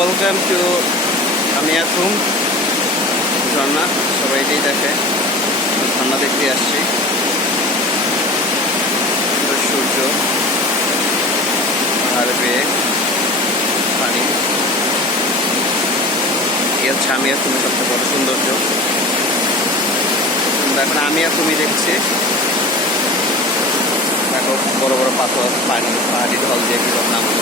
Welcome to আমিয়াতুম ঝর্ণা। সবাই এটাই দেখে, ঝর্ণা দেখতে আসছি। সূর্য, পাহাড় বেয়ে পানি, এই হচ্ছে আমিয়াতুমের সবচেয়ে বড় সৌন্দর্য। এখন আমিয়াতুমই দেখছি, দেখো বড় বড় পাথর, পানি, পাহাড়ি ঢল দিয়ে কীভাবে নামলো।